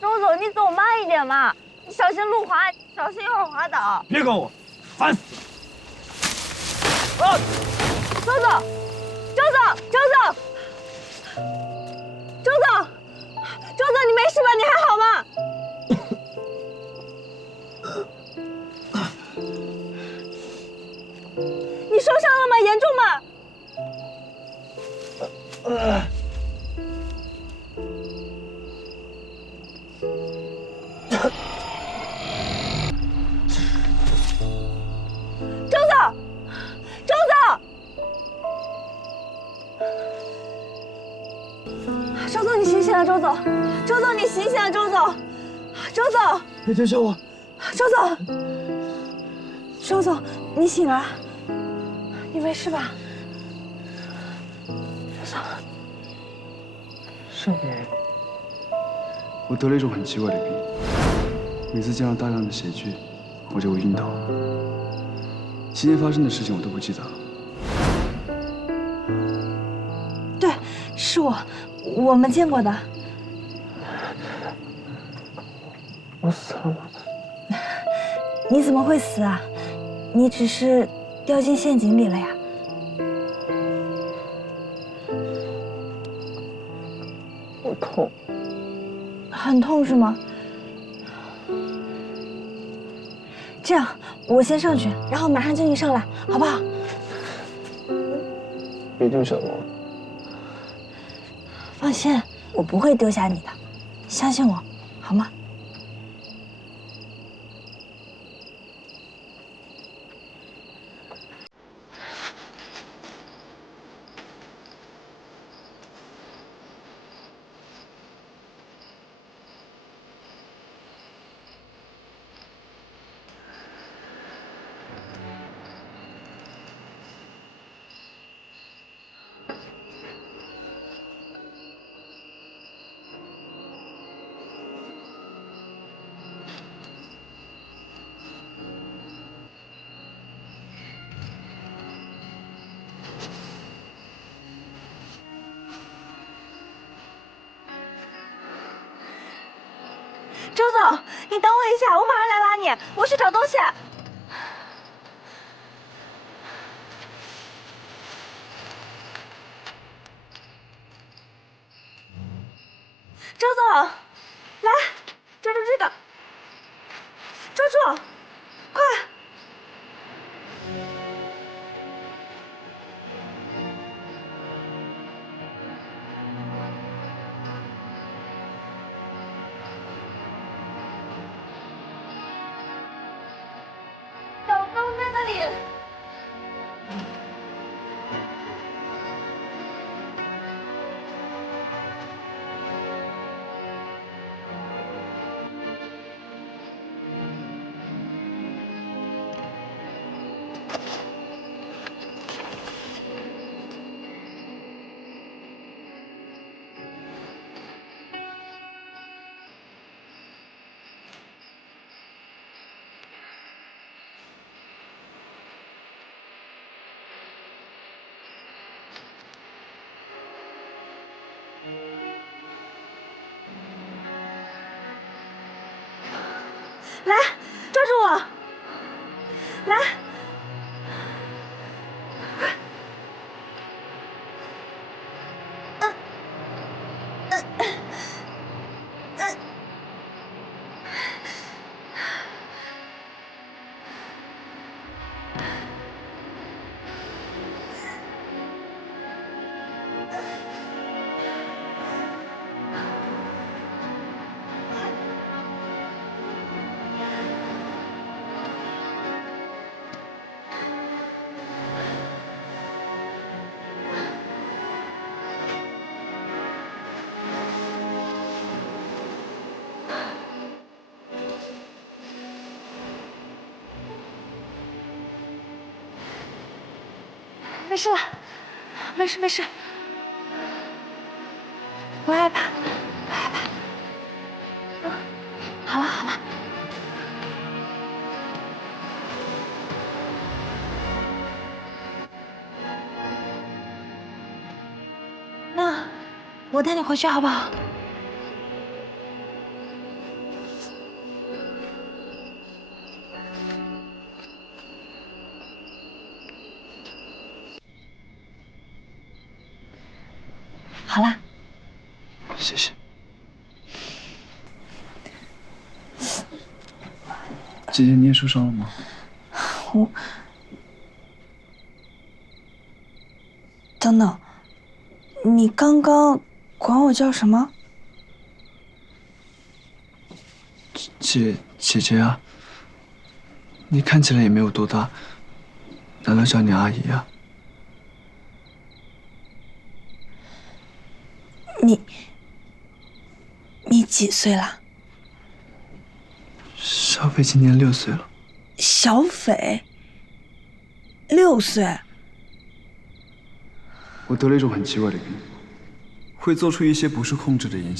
周总，你走慢一点嘛，你小心路滑，小心一会儿滑倒。别管我，烦死了！啊！周总，周总，周总，周总，周总，你没事吧？你还好吗？你受伤了吗？严重吗？周周总，周总，你醒醒啊！周总，周总，别救救我！周总，周总，你醒了，你没事吧？少爷，我得了一种很奇怪的病，每次见到大量的血迹，我就会晕倒。今天发生的事情我都不记得了。对，是我，我们见过的。我死了吗？你怎么会死啊？你只是掉进陷阱里了呀。我痛。很痛是吗？这样，我先上去，然后马上救你上来，好不好？别丢下我。放心，我不会丢下你的，相信我，好吗？周总，你等我一下，我马上来拉你。我去找东西。周总，来，抓住这个，抓住，快！来，抓住我！来，没事了，没事没事，不害怕，不害怕。嗯，好了好了。那我带你回去好不好？好啦，谢谢。姐姐，你也受伤了吗？我等等，你刚刚管我叫什么？姐姐姐啊，你看起来也没有多大，难道叫你阿姨啊？你你几岁了？小斐今年六岁了。小斐六岁，我得了一种很奇怪的病，会做出一些不受控制的言行。